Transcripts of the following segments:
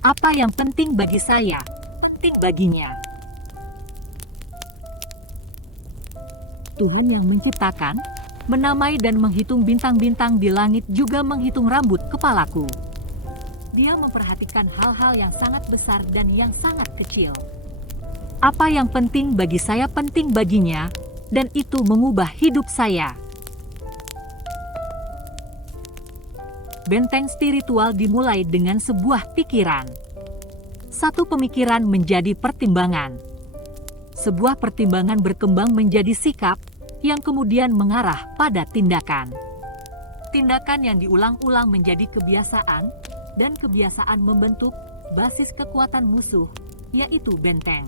Apa yang penting bagi saya, penting baginya. Tuhan yang menciptakan, menamai dan menghitung bintang-bintang di langit juga menghitung rambut kepalaku. Dia memperhatikan hal-hal yang sangat besar dan yang sangat kecil. Apa yang penting bagi saya penting baginya, dan itu mengubah hidup saya. Benteng spiritual dimulai dengan sebuah pikiran. Satu pemikiran menjadi pertimbangan. Sebuah pertimbangan berkembang menjadi sikap, yang kemudian mengarah pada tindakan. Tindakan yang diulang-ulang menjadi kebiasaan, dan kebiasaan membentuk basis kekuatan musuh, yaitu benteng.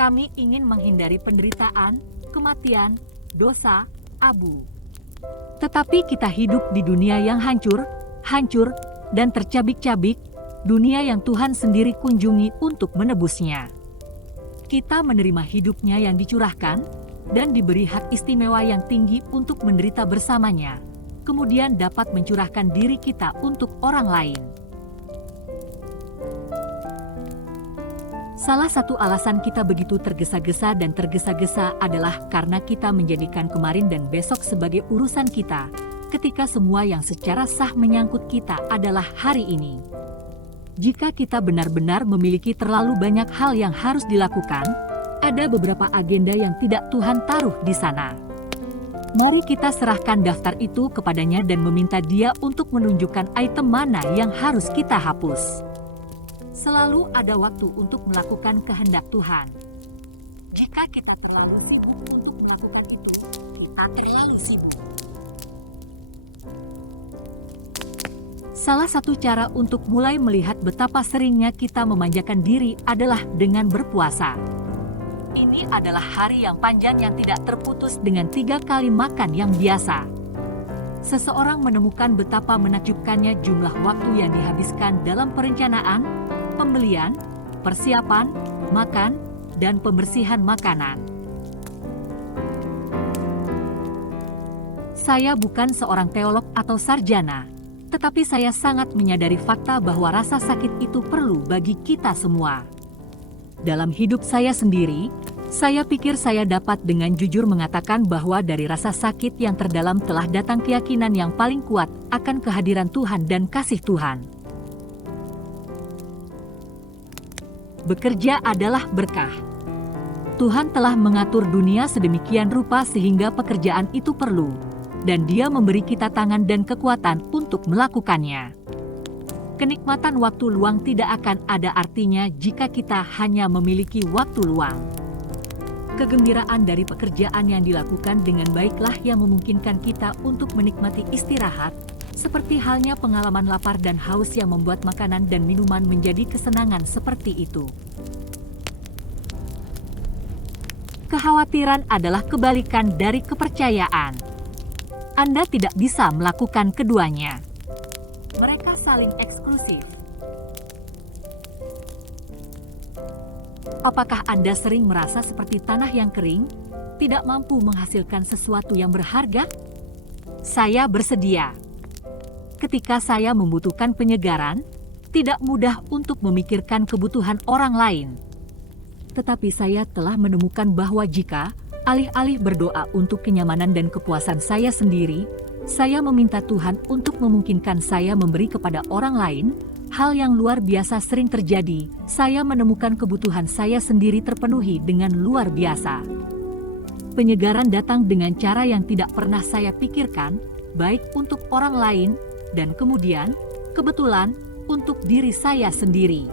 Kami ingin menghindari penderitaan, kematian, dosa, abu. Tetapi kita hidup di dunia yang hancur, dan tercabik-cabik, dunia yang Tuhan sendiri kunjungi untuk menebusnya. Kita menerima hidupnya yang dicurahkan, dan diberi hak istimewa yang tinggi untuk menderita bersamanya, kemudian dapat mencurahkan diri kita untuk orang lain. Salah satu alasan kita begitu tergesa-gesa dan tergesa-gesa adalah karena kita menjadikan kemarin dan besok sebagai urusan kita, ketika semua yang secara sah menyangkut kita adalah hari ini. Jika kita benar-benar memiliki terlalu banyak hal yang harus dilakukan, ada beberapa agenda yang tidak Tuhan taruh di sana. Mari kita serahkan daftar itu kepadanya dan meminta Dia untuk menunjukkan item mana yang harus kita hapus. Selalu ada waktu untuk melakukan kehendak Tuhan. Jika kita terlalu sibuk untuk melakukan itu, kita terlalu sibuk. Salah satu cara untuk mulai melihat betapa seringnya kita memanjakan diri adalah dengan berpuasa. Ini adalah hari yang panjang yang tidak terputus dengan 3 kali makan yang biasa. Seseorang menemukan betapa menakjubkannya jumlah waktu yang dihabiskan dalam perencanaan, pembelian, persiapan, makan, dan pembersihan makanan. Saya bukan seorang teolog atau sarjana, tetapi saya sangat menyadari fakta bahwa rasa sakit itu perlu bagi kita semua. Dalam hidup saya sendiri, saya pikir saya dapat dengan jujur mengatakan bahwa dari rasa sakit yang terdalam telah datang keyakinan yang paling kuat akan kehadiran Tuhan dan kasih Tuhan. Bekerja adalah berkah. Tuhan telah mengatur dunia sedemikian rupa sehingga pekerjaan itu perlu, dan Dia memberi kita tangan dan kekuatan untuk melakukannya. Kenikmatan waktu luang tidak akan ada artinya jika kita hanya memiliki waktu luang. Kegembiraan dari pekerjaan yang dilakukan dengan baiklah yang memungkinkan kita untuk menikmati istirahat, seperti halnya pengalaman lapar dan haus yang membuat makanan dan minuman menjadi kesenangan seperti itu. Kekhawatiran adalah kebalikan dari kepercayaan. Anda tidak bisa melakukan keduanya. Mereka saling eksklusif. Apakah Anda sering merasa seperti tanah yang kering, tidak mampu menghasilkan sesuatu yang berharga? Saya bersedia. Ketika saya membutuhkan penyegaran, tidak mudah untuk memikirkan kebutuhan orang lain. Tetapi saya telah menemukan bahwa jika alih-alih berdoa untuk kenyamanan dan kepuasan saya sendiri, saya meminta Tuhan untuk memungkinkan saya memberi kepada orang lain, hal yang luar biasa sering terjadi. Saya menemukan kebutuhan saya sendiri terpenuhi dengan luar biasa. Penyegaran datang dengan cara yang tidak pernah saya pikirkan, baik untuk orang lain, dan kemudian, kebetulan, untuk diri saya sendiri.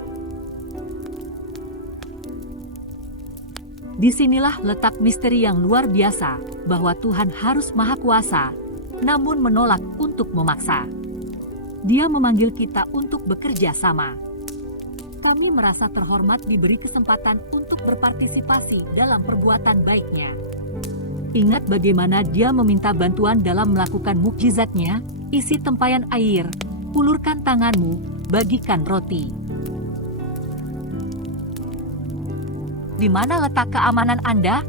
Disinilah letak misteri yang luar biasa, bahwa Tuhan harus Maha Kuasa, namun menolak untuk memaksa. Dia memanggil kita untuk bekerja sama. Kami merasa terhormat diberi kesempatan untuk berpartisipasi dalam perbuatan baiknya. Ingat bagaimana Dia meminta bantuan dalam melakukan mukjizatnya, isi tempayan air, ulurkan tanganmu, bagikan roti. Di mana letak keamanan Anda?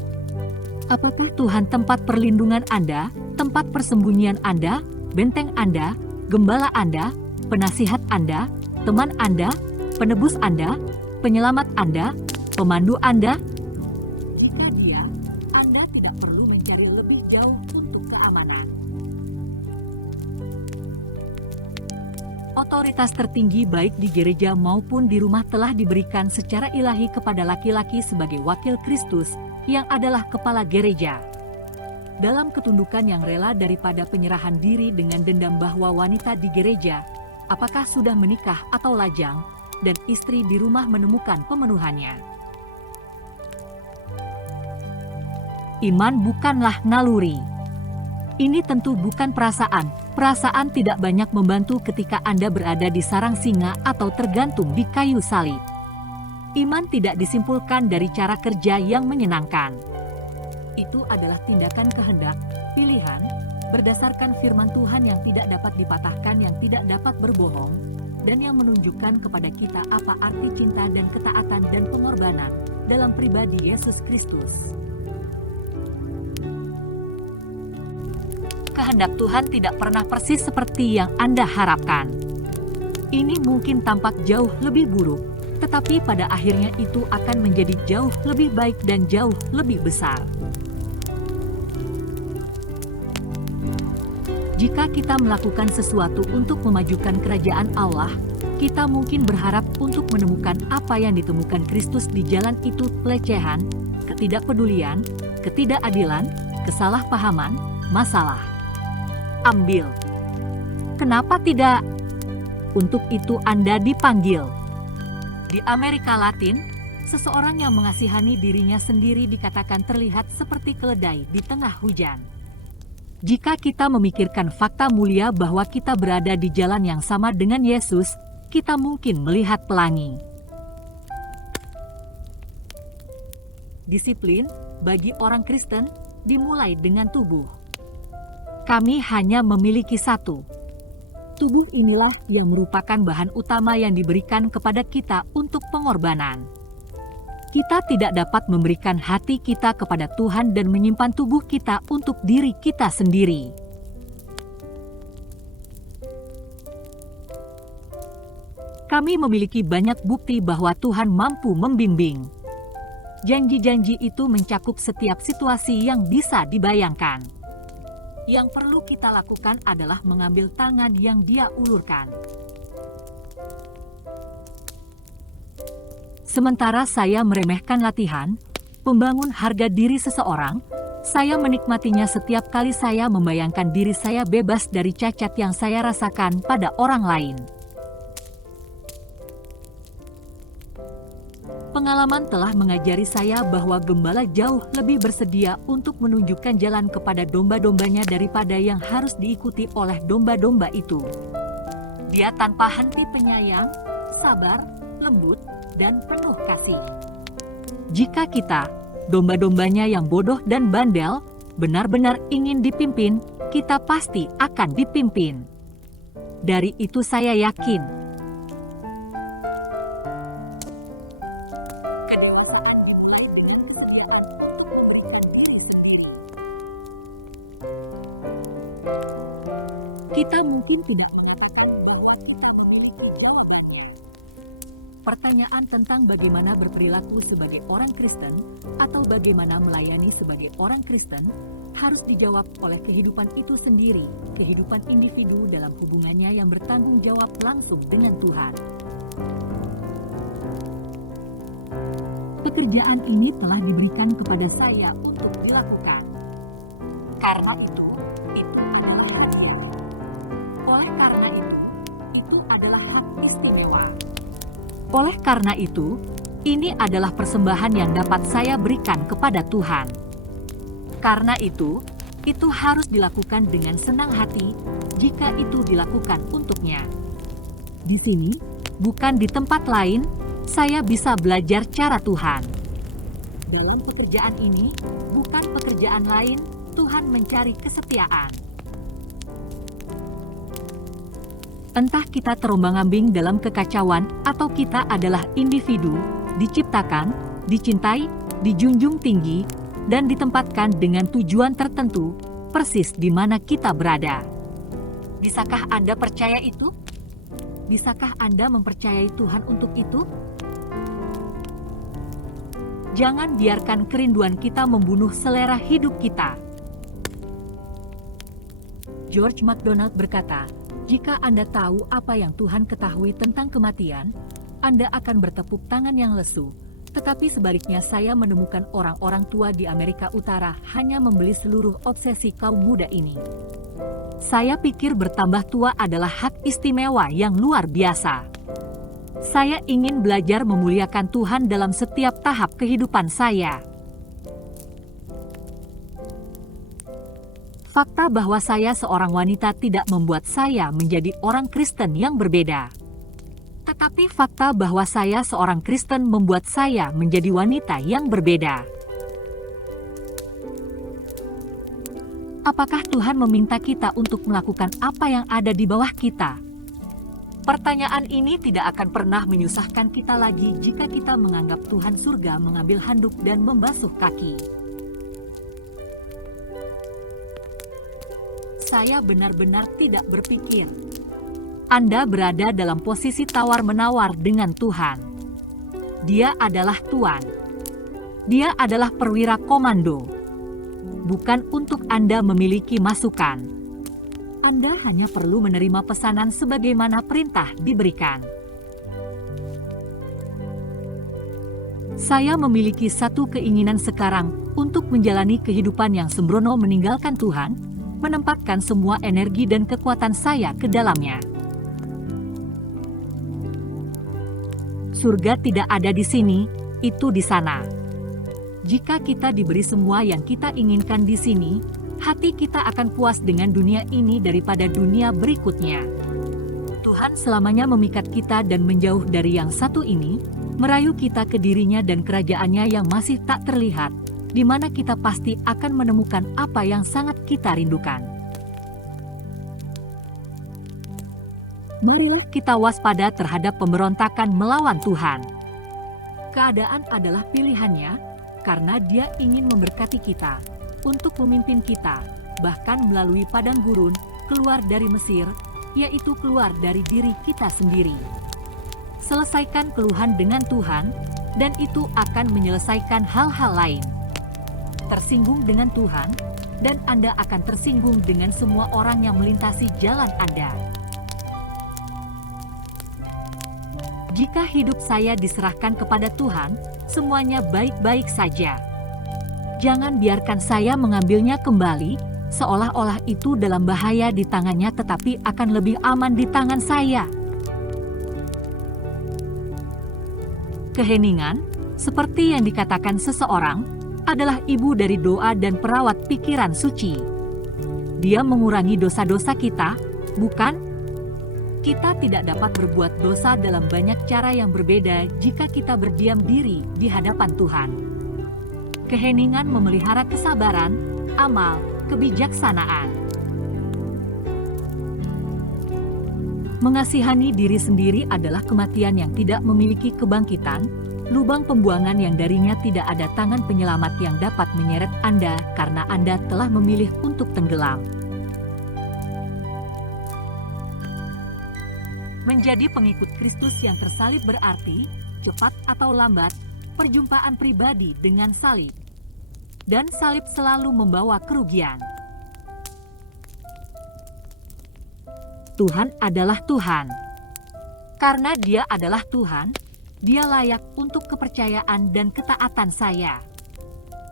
Apakah Tuhan tempat perlindungan Anda, tempat persembunyian Anda, benteng Anda, gembala Anda, penasihat Anda, teman Anda, penebus Anda, penyelamat Anda, pemandu Anda? Jika dia, Anda tidak perlu mencari lebih jauh untuk keamanan. Otoritas tertinggi baik di gereja maupun di rumah telah diberikan secara ilahi kepada laki-laki sebagai wakil Kristus yang adalah kepala gereja. Dalam ketundukan yang rela daripada penyerahan diri dengan dendam bahwa wanita di gereja, apakah sudah menikah atau lajang, dan istri di rumah menemukan pemenuhannya. Iman bukanlah naluri. Ini tentu bukan perasaan. Perasaan tidak banyak membantu ketika Anda berada di sarang singa atau tergantung di kayu salib. Iman tidak disimpulkan dari cara kerja yang menyenangkan. Itu adalah tindakan kehendak, pilihan, berdasarkan firman Tuhan yang tidak dapat dipatahkan, yang tidak dapat berbohong, dan yang menunjukkan kepada kita apa arti cinta dan ketaatan dan pengorbanan dalam pribadi Yesus Kristus. Kehendak Tuhan tidak pernah persis seperti yang Anda harapkan. Ini mungkin tampak jauh lebih buruk, tetapi pada akhirnya itu akan menjadi jauh lebih baik dan jauh lebih besar. Jika kita melakukan sesuatu untuk memajukan kerajaan Allah, kita mungkin berharap untuk menemukan apa yang ditemukan Kristus di jalan itu: pelecehan, ketidakpedulian, ketidakadilan, kesalahpahaman, masalah. Ambil. Kenapa tidak? Untuk itu Anda dipanggil. Di Amerika Latin, seseorang yang mengasihani dirinya sendiri dikatakan terlihat seperti keledai di tengah hujan. Jika kita memikirkan fakta mulia bahwa kita berada di jalan yang sama dengan Yesus, kita mungkin melihat pelangi. Disiplin bagi orang Kristen dimulai dengan tubuh. Kami hanya memiliki satu. Tubuh inilah yang merupakan bahan utama yang diberikan kepada kita untuk pengorbanan. Kita tidak dapat memberikan hati kita kepada Tuhan dan menyimpan tubuh kita untuk diri kita sendiri. Kami memiliki banyak bukti bahwa Tuhan mampu membimbing. Janji-janji itu mencakup setiap situasi yang bisa dibayangkan. Yang perlu kita lakukan adalah mengambil tangan yang Dia ulurkan. Sementara saya meremehkan latihan, membangun harga diri seseorang, saya menikmatinya setiap kali saya membayangkan diri saya bebas dari cacat yang saya rasakan pada orang lain. Pengalaman telah mengajari saya bahwa gembala jauh lebih bersedia untuk menunjukkan jalan kepada domba-dombanya daripada yang harus diikuti oleh domba-domba itu. Dia tanpa henti penyayang, sabar, lembut, dan penuh kasih. Jika kita, domba-dombanya yang bodoh dan bandel, benar-benar ingin dipimpin, kita pasti akan dipimpin. Dari itu saya yakin. Kita mungkin tidak mengatakan bahwa kita memiliki jawabannya. Pertanyaan tentang bagaimana berperilaku sebagai orang Kristen atau bagaimana melayani sebagai orang Kristen harus dijawab oleh kehidupan itu sendiri, kehidupan individu dalam hubungannya yang bertanggung jawab langsung dengan Tuhan. Pekerjaan ini telah diberikan kepada saya untuk dilakukan. Karena itu adalah hak istimewa. Oleh karena itu, ini adalah persembahan yang dapat saya berikan kepada Tuhan. Karena itu harus dilakukan dengan senang hati jika itu dilakukan untuknya. Di sini, bukan di tempat lain, saya bisa belajar cara Tuhan. Dalam pekerjaan ini, bukan pekerjaan lain, Tuhan mencari kesetiaan. Entah kita terombang-ambing dalam kekacauan atau kita adalah individu, diciptakan, dicintai, dijunjung tinggi, dan ditempatkan dengan tujuan tertentu, persis di mana kita berada. Bisakah Anda percaya itu? Bisakah Anda mempercayai Tuhan untuk itu? Jangan biarkan kerinduan kita membunuh selera hidup kita. George MacDonald berkata, "Jika Anda tahu apa yang Tuhan ketahui tentang kematian, Anda akan bertepuk tangan yang lesu. Tetapi sebaliknya saya menemukan orang-orang tua di Amerika Utara hanya membeli seluruh obsesi kaum muda ini. Saya pikir bertambah tua adalah hak istimewa yang luar biasa. Saya ingin belajar memuliakan Tuhan dalam setiap tahap kehidupan saya. Fakta bahwa saya seorang wanita tidak membuat saya menjadi orang Kristen yang berbeda. Tetapi fakta bahwa saya seorang Kristen membuat saya menjadi wanita yang berbeda. Apakah Tuhan meminta kita untuk melakukan apa yang ada di bawah kita? Pertanyaan ini tidak akan pernah menyusahkan kita lagi jika kita menganggap Tuhan surga mengambil handuk dan membasuh kaki. Saya benar-benar tidak berpikir. Anda berada dalam posisi tawar-menawar dengan Tuhan. Dia adalah Tuan. Dia adalah perwira komando. Bukan untuk Anda memiliki masukan. Anda hanya perlu menerima pesanan sebagaimana perintah diberikan. Saya memiliki satu keinginan sekarang untuk menjalani kehidupan yang sembrono meninggalkan Tuhan, menempatkan semua energi dan kekuatan saya ke dalamnya. Surga tidak ada di sini, itu di sana. Jika kita diberi semua yang kita inginkan di sini, hati kita akan puas dengan dunia ini daripada dunia berikutnya. Tuhan selamanya memikat kita dan menjauh dari yang satu ini, merayu kita ke dirinya dan kerajaannya yang masih tak terlihat, di mana kita pasti akan menemukan apa yang sangat kita rindukan. Marilah kita waspada terhadap pemberontakan melawan Tuhan. Keadaan adalah pilihannya, karena Dia ingin memberkati kita, untuk memimpin kita, bahkan melalui padang gurun, keluar dari Mesir, yaitu keluar dari diri kita sendiri. Selesaikan keluhan dengan Tuhan, dan itu akan menyelesaikan hal-hal lain. Tersinggung dengan Tuhan, dan Anda akan tersinggung dengan semua orang yang melintasi jalan Anda. Jika hidup saya diserahkan kepada Tuhan, semuanya baik-baik saja. Jangan biarkan saya mengambilnya kembali, seolah-olah itu dalam bahaya di tangannya tetapi akan lebih aman di tangan saya. Keheningan, seperti yang dikatakan seseorang, adalah ibu dari doa dan perawat pikiran suci. Dia mengurangi dosa-dosa kita, bukan? Kita tidak dapat berbuat dosa dalam banyak cara yang berbeda jika kita berdiam diri di hadapan Tuhan. Keheningan memelihara kesabaran, amal, kebijaksanaan. Mengasihani diri sendiri adalah kematian yang tidak memiliki kebangkitan, lubang pembuangan yang darinya tidak ada tangan penyelamat yang dapat menyeret Anda karena Anda telah memilih untuk tenggelam. Menjadi pengikut Kristus yang tersalib berarti, cepat atau lambat, perjumpaan pribadi dengan salib. Dan salib selalu membawa kerugian. Tuhan adalah Tuhan. Karena Dia adalah Tuhan, Dia layak untuk kepercayaan dan ketaatan saya.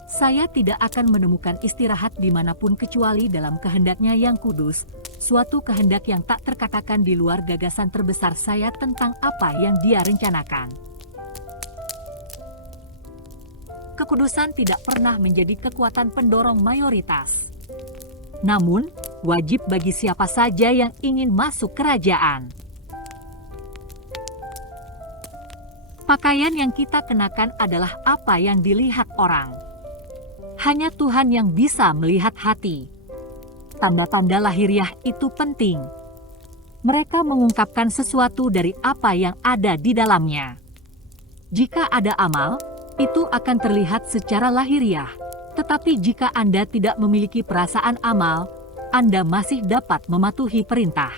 Saya tidak akan menemukan istirahat dimanapun kecuali dalam kehendak-Nya yang kudus, suatu kehendak yang tak terkatakan di luar gagasan terbesar saya tentang apa yang Dia rencanakan. Kekudusan tidak pernah menjadi kekuatan pendorong mayoritas. Namun, wajib bagi siapa saja yang ingin masuk kerajaan. Pakaian yang kita kenakan adalah apa yang dilihat orang. Hanya Tuhan yang bisa melihat hati. Tanda-tanda lahiriah itu penting. Mereka mengungkapkan sesuatu dari apa yang ada di dalamnya. Jika ada amal, itu akan terlihat secara lahiriah. Tetapi jika Anda tidak memiliki perasaan amal, Anda masih dapat mematuhi perintah.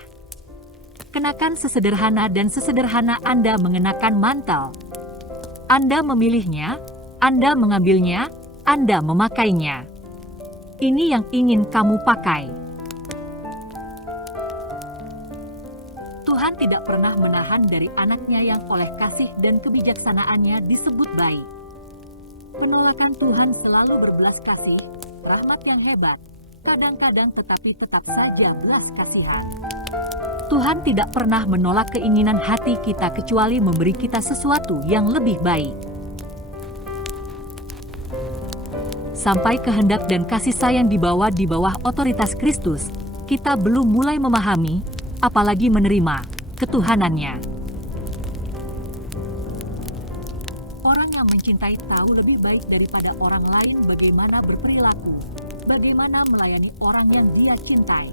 Kenakan sesederhana dan sesederhana Anda mengenakan mantel. Anda memilihnya, Anda mengambilnya, Anda memakainya. Ini yang ingin kamu pakai. Tuhan tidak pernah menahan dari anaknya yang oleh kasih dan kebijaksanaannya disebut baik. Penolakan Tuhan selalu berbelas kasih, rahmat yang hebat, kadang-kadang tetapi tetap saja belas kasihan. Tuhan tidak pernah menolak keinginan hati kita kecuali memberi kita sesuatu yang lebih baik. Sampai kehendak dan kasih sayang dibawa di bawah otoritas Kristus, kita belum mulai memahami, apalagi menerima ketuhanannya. Orang yang mencintai tahu lebih baik daripada orang lain bagaimana berperilaku, bagaimana melayani orang yang dia cintai.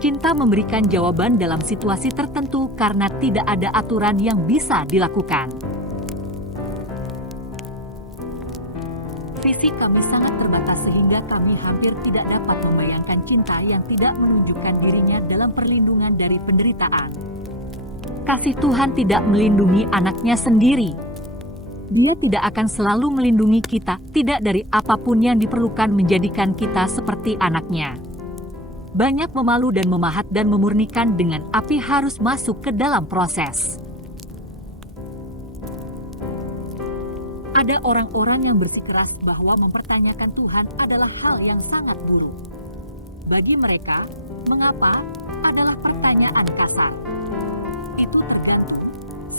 Cinta memberikan jawaban dalam situasi tertentu karena tidak ada aturan yang bisa dilakukan. Visi kami sangat terbatas sehingga kami hampir tidak dapat membayangkan cinta yang tidak menunjukkan dirinya dalam perlindungan dari penderitaan. Kasih Tuhan tidak melindungi anaknya sendiri. Dia tidak akan selalu melindungi kita, tidak dari apapun yang diperlukan menjadikan kita seperti anaknya. Banyak memalu dan memahat dan memurnikan dengan api harus masuk ke dalam proses. Ada orang-orang yang bersikeras bahwa mempertanyakan Tuhan adalah hal yang sangat buruk. Bagi mereka, mengapa adalah pertanyaan kasar. Itu tidak.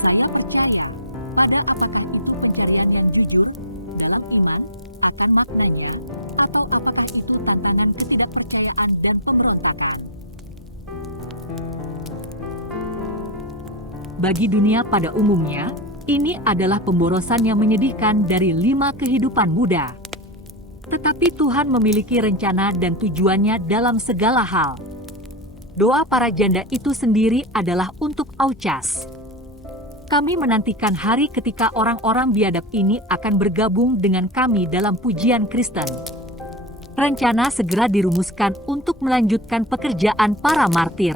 Saya percaya pada apakah itu pencarian yang jujur dalam iman akan maknanya, atau apakah itu pasangan ketidakpercayaan dan pemberontakan. Bagi dunia pada umumnya, ini adalah pemborosan yang menyedihkan dari 5 kehidupan muda. Tetapi Tuhan memiliki rencana dan tujuannya dalam segala hal. Doa para janda itu sendiri adalah untuk Aucas. Kami menantikan hari ketika orang-orang biadab ini akan bergabung dengan kami dalam pujian Kristen. Rencana segera dirumuskan untuk melanjutkan pekerjaan para martir.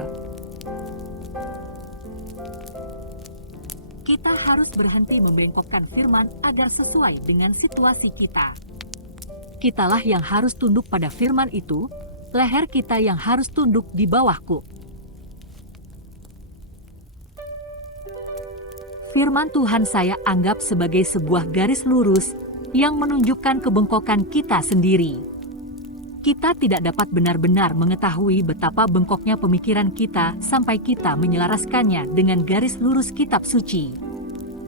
Kita harus berhenti membengkokkan firman agar sesuai dengan situasi kita. Kitalah yang harus tunduk pada firman itu, leher kita yang harus tunduk di bawahku. Firman Tuhan saya anggap sebagai sebuah garis lurus yang menunjukkan kebengkokan kita sendiri. Kita tidak dapat benar-benar mengetahui betapa bengkoknya pemikiran kita sampai kita menyelaraskannya dengan garis lurus kitab suci.